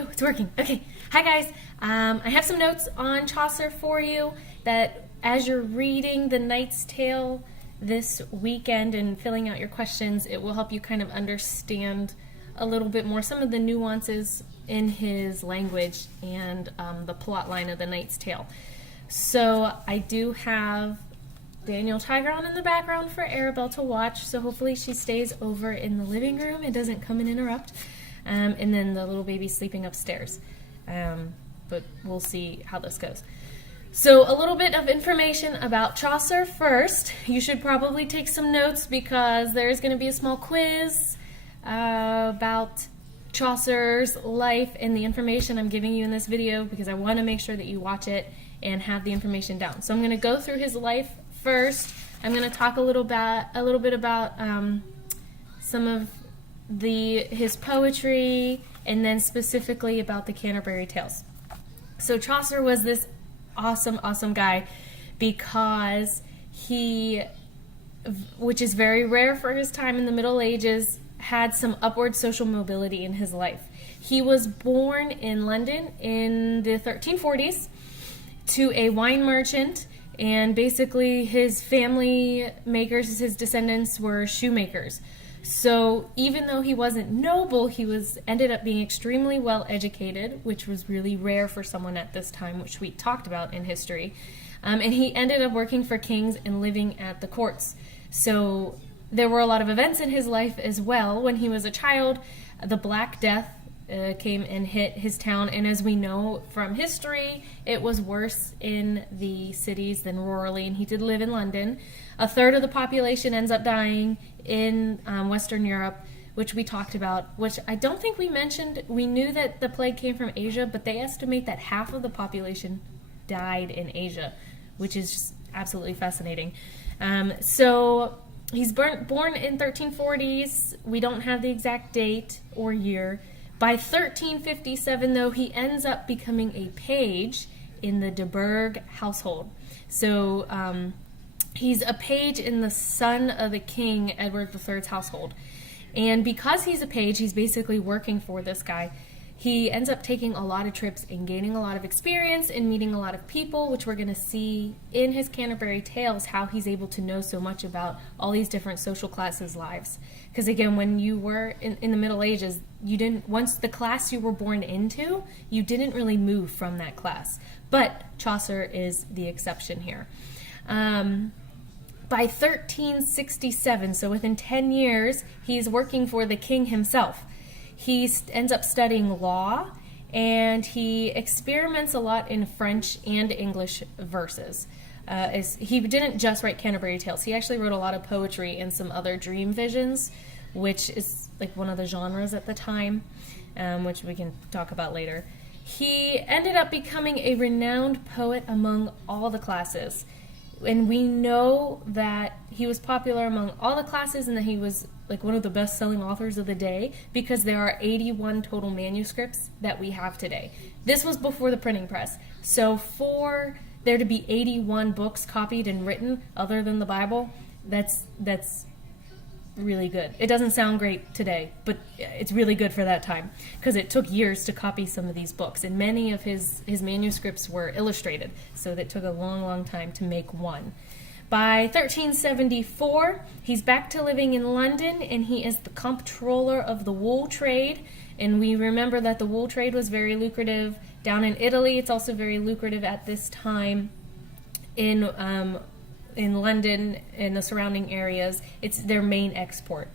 Oh, it's working. Okay. Hi, guys. I have some notes on Chaucer for you that as you're reading The Knight's Tale this weekend and filling out your questions, it will help you kind of understand a little bit more some of the nuances in his language and the plot line of The Knight's Tale. So I do have Daniel Tiger on in the background for Arabelle to watch, so hopefully she stays over in the living room and doesn't come and interrupt. And then the little baby's sleeping upstairs. But we'll see how this goes. So a little bit of information about Chaucer first. You should probably take some notes because there's going to be a small quiz about Chaucer's life and the information I'm giving you in this video because I want to make sure that you watch it and have the information down. So I'm going to go through his life first. I'm going to talk a little bit about some of his poetry, and then specifically about the Canterbury Tales. So Chaucer was this awesome guy because he, which is very rare for his time in the Middle Ages, had some upward social mobility in his life. He was born in London in the 1340s to a wine merchant, and basically his family makers, his descendants, were shoemakers. So even though he wasn't noble, he ended up being extremely well educated, which was really rare for someone at this time, which we talked about in history. And he ended up working for kings and living at the courts. So there were a lot of events in his life as well. When he was a child, the Black Death came and hit his town, and as we know from history, it was worse in the cities than rurally, and he did live in London. A third of the population ends up dying in Western Europe, which we talked about, which I don't think we mentioned. We knew that the plague came from Asia, but they estimate that half of the population died in Asia, which is just absolutely fascinating. So he's born in 1340s. We don't have the exact date or year. By 1357, though, he ends up becoming a page in the de Burgh household. So he's a page in the son of the king, Edward III's household. And because he's a page, he's basically working for this guy. He ends up taking a lot of trips and gaining a lot of experience and meeting a lot of people, which we're going to see in his Canterbury Tales, how he's able to know so much about all these different social classes' lives. Because again, when you were in the Middle Ages, once the class you were born into, you didn't really move from that class. But Chaucer is the exception here. By 1367, so within 10 years, he's working for the king himself. He ends up studying law, and he experiments a lot in French and English verses. He didn't just write Canterbury Tales. He actually wrote a lot of poetry and some other dream visions, which is like one of the genres at the time, which we can talk about later. He ended up becoming a renowned poet among all the classes. And we know that he was popular among all the classes and that he was like one of the best-selling authors of the day because there are 81 total manuscripts that we have today. This was before the printing press. So for there to be 81 books copied and written other than the Bible, that's really good. It doesn't sound great today, but it's really good for that time because it took years to copy some of these books, and many of his manuscripts were illustrated, so that took a long time to make one. By 1374, he's back to living in London, and he is the comptroller of the wool trade, and we remember that the wool trade was very lucrative down in Italy. It's also very lucrative at this time in London and the surrounding areas. It's their main export.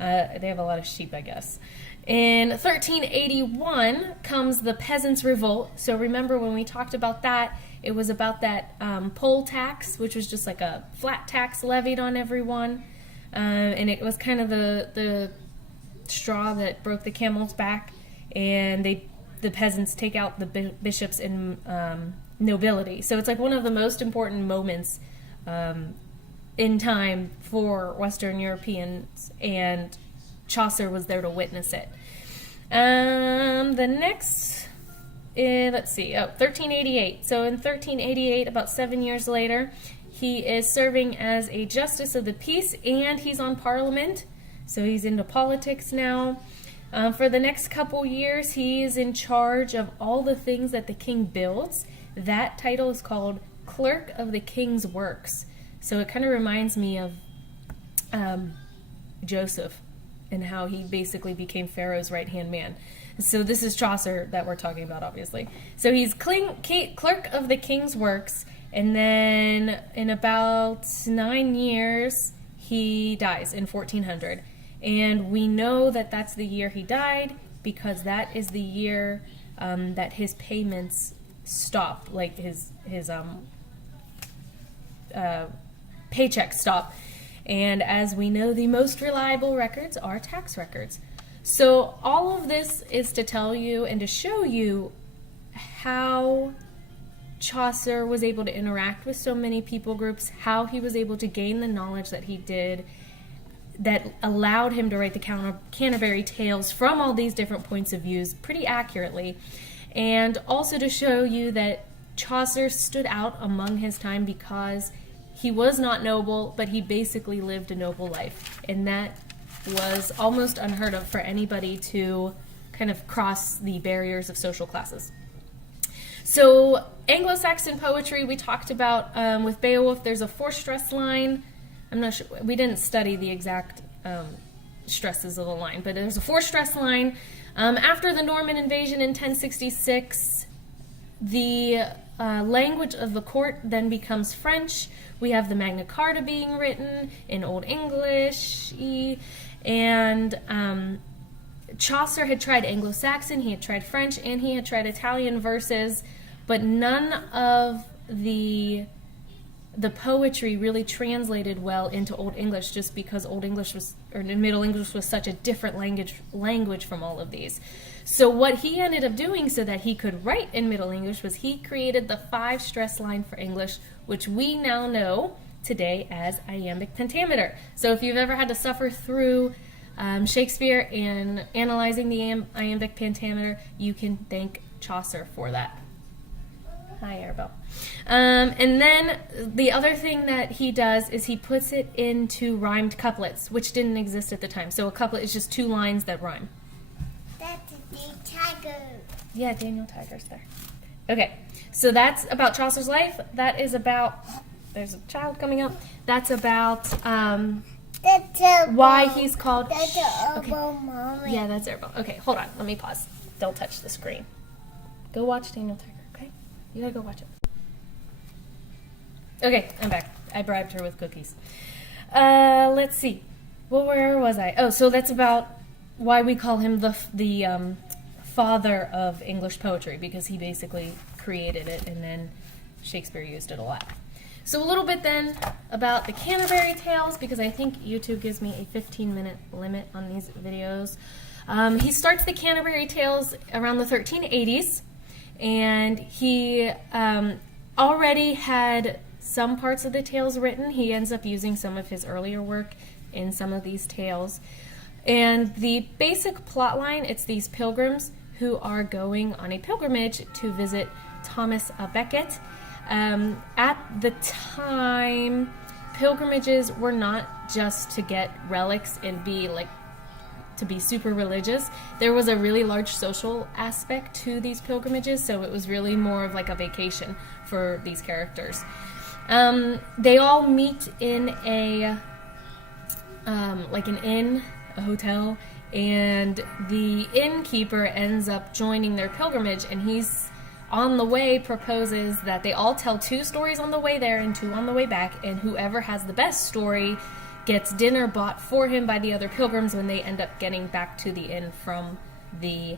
They have a lot of sheep, I guess. In 1381 comes the Peasants' Revolt. So remember when we talked about that, it was about that poll tax, which was just like a flat tax levied on everyone. And it was kind of the straw that broke the camel's back. And the peasants take out the bishops and nobility. So it's like one of the most important moments in time for Western Europeans, and Chaucer was there to witness it. The next, let's see, 1388. So in 1388, about 7 years later, he is serving as a justice of the peace, and he's on Parliament, so he's into politics now. For the next couple years, he is in charge of all the things that the king builds. That title is called Clerk of the King's Works. So it kind of reminds me of Joseph and how he basically became Pharaoh's right-hand man. So this is Chaucer that we're talking about, obviously. So he's Clerk of the King's Works, and then in about 9 years, he dies in 1400. And we know that that's the year he died because that is the year that his payments stop, like his paychecks stop. And as we know, the most reliable records are tax records. So all of this is to tell you and to show you how Chaucer was able to interact with so many people groups, how he was able to gain the knowledge that he did, that allowed him to write the Canterbury Tales from all these different points of views pretty accurately, and also to show you that Chaucer stood out among his time because he was not noble, but he basically lived a noble life, and that was almost unheard of for anybody to kind of cross the barriers of social classes. So Anglo-Saxon poetry, we talked about with Beowulf, there's a 4-stress line. I'm not sure, we didn't study the exact stresses of the line, but there's a 4-stress line. After the Norman invasion in 1066, the language of the court then becomes French. We have the Magna Carta being written in Old English, and Chaucer had tried Anglo-Saxon, he had tried French, and he had tried Italian verses, but none of the poetry really translated well into Old English, just because Old English or Middle English was such a different language from all of these. So what he ended up doing so that he could write in Middle English was he created the 5-stress line for English, which we now know today as iambic pentameter. So if you've ever had to suffer through Shakespeare and analyzing the iambic pentameter, you can thank Chaucer for that. Hi, Arabelle. And then the other thing that he does is he puts it into rhymed couplets, which didn't exist at the time. So a couplet is just 2 lines that rhyme. That's the tiger. Yeah, Daniel Tiger's there. Okay, so that's about Chaucer's life. That is about, there's a child coming up. That's about why he's called... That's Arabelle, Mommy. Yeah, that's Arabelle. Okay, hold on. Let me pause. Don't touch the screen. Go watch Daniel Tiger, okay? You gotta go watch it. Okay, I'm back. I bribed her with cookies. Let's see. Well, where was I? Oh, so that's about why we call him the father of English poetry, because he basically created it and then Shakespeare used it a lot. So a little bit then about the Canterbury Tales, because I think YouTube gives me a 15-minute limit on these videos. He starts the Canterbury Tales around the 1380s, and he already had some parts of the tales written. He ends up using some of his earlier work in some of these tales. And the basic plot line, it's these pilgrims who are going on a pilgrimage to visit Thomas à Becket. At the time, pilgrimages were not just to get relics and to be super religious. There was a really large social aspect to these pilgrimages, so it was really more of like a vacation for these characters. They all meet in an inn, a hotel, and the innkeeper ends up joining their pilgrimage, and he's on the way proposes that they all tell 2 stories on the way there and 2 on the way back, and whoever has the best story gets dinner bought for him by the other pilgrims when they end up getting back to the inn from the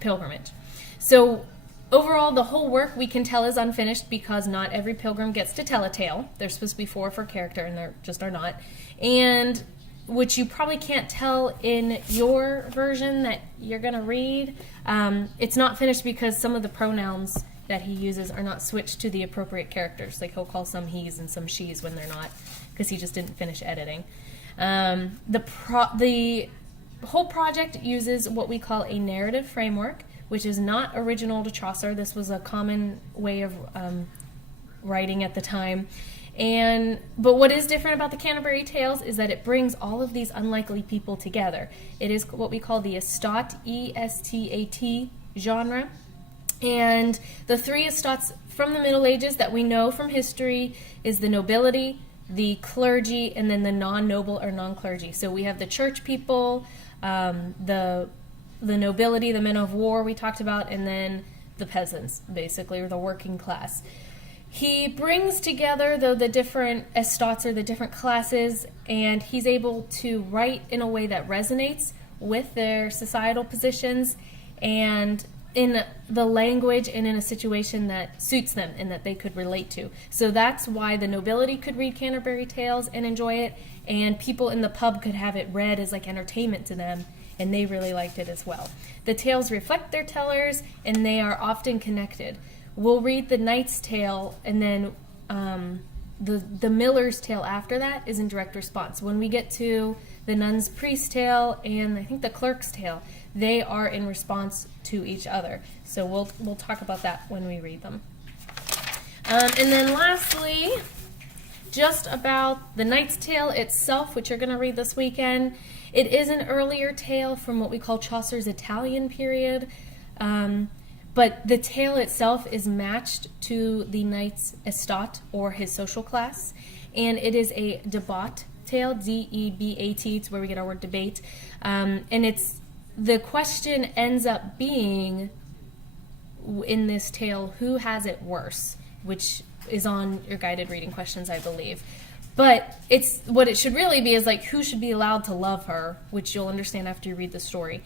pilgrimage. So overall, the whole work we can tell is unfinished because not every pilgrim gets to tell a tale. There's supposed to be 4 for character, and there just are not. And which you probably can't tell in your version that you're going to read. It's not finished because some of the pronouns that he uses are not switched to the appropriate characters. Like he'll call some he's and some she's when they're not, because he just didn't finish editing. The whole project uses what we call a narrative framework, which is not original to Chaucer. This was a common way of writing at the time. But what is different about the Canterbury Tales is that it brings all of these unlikely people together. It is what we call the Estat, E-S-T-A-T genre. And the three Estats from the Middle Ages that we know from history is the nobility, the clergy, and then the non-noble or non-clergy. So we have the church people, the nobility, the men of war we talked about, and then the peasants, basically, or the working class. He brings together, though, the different estats or the different classes, and he's able to write in a way that resonates with their societal positions and in the language and in a situation that suits them and that they could relate to. So that's why the nobility could read Canterbury Tales and enjoy it, and people in the pub could have it read as like entertainment to them, and they really liked it as well. The tales reflect their tellers, and they are often connected. We'll read the Knight's Tale, and then the Miller's Tale after that is in direct response. When we get to the Nun's Priest's Tale and I think the Clerk's Tale, they are in response to each other. So we'll talk about that when we read them. And then lastly, just about the Knight's Tale itself, which you're going to read this weekend. It is an earlier tale from what we call Chaucer's Italian period. But the tale itself is matched to the knight's estat, or his social class, and it is a debat tale, D-E-B-A-T, it's where we get our word debate, and the question ends up being, in this tale, who has it worse, which is on your guided reading questions, I believe. But what it should really be is like, who should be allowed to love her, which you'll understand after you read the story.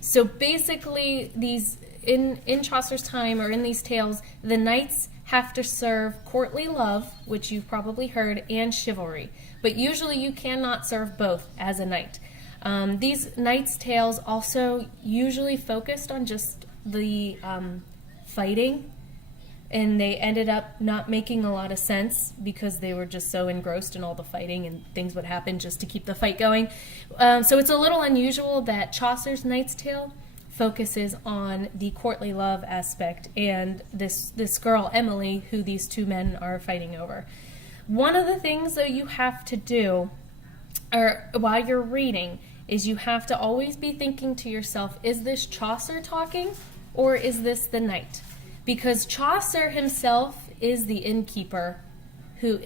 So basically, in Chaucer's time, or in these tales, the knights have to serve courtly love, which you've probably heard, and chivalry. But usually you cannot serve both as a knight. These knights' tales also usually focused on just the fighting, and they ended up not making a lot of sense because they were just so engrossed in all the fighting, and things would happen just to keep the fight going. So it's a little unusual that Chaucer's Knight's Tale focuses on the courtly love aspect and this girl, Emily, who these two men are fighting over. One of the things, though, you have to do while you're reading is you have to always be thinking to yourself, is this Chaucer talking or is this the knight? Because Chaucer himself is the innkeeper who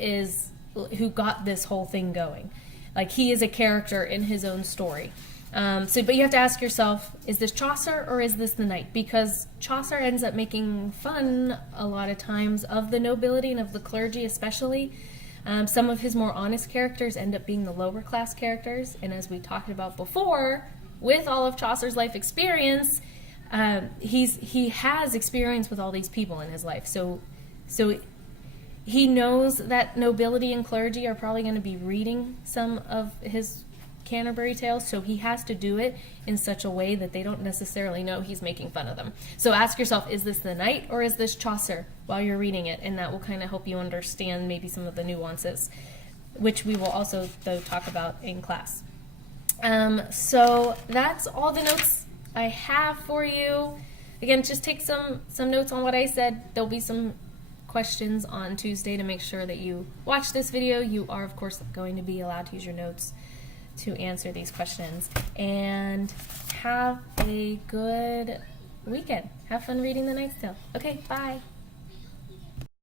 got this whole thing going. Like, he is a character in his own story. But you have to ask yourself, is this Chaucer or is this the knight? Because Chaucer ends up making fun a lot of times of the nobility and of the clergy especially. Some of his more honest characters end up being the lower class characters. And as we talked about before, with all of Chaucer's life experience, he has experience with all these people in his life. So he knows that nobility and clergy are probably going to be reading some of his Canterbury Tales, so he has to do it in such a way that they don't necessarily know he's making fun of them. So ask yourself, is this the knight or is this Chaucer while you're reading it? And that will kind of help you understand maybe some of the nuances, which we will also, though, talk about in class. So that's all the notes I have for you. Again, just take some notes on what I said. There'll be some questions on Tuesday to make sure that you watch this video. You are, of course, going to be allowed to use your notes to answer these questions. And have a good weekend. Have fun reading The Knight's Tale. Okay, bye.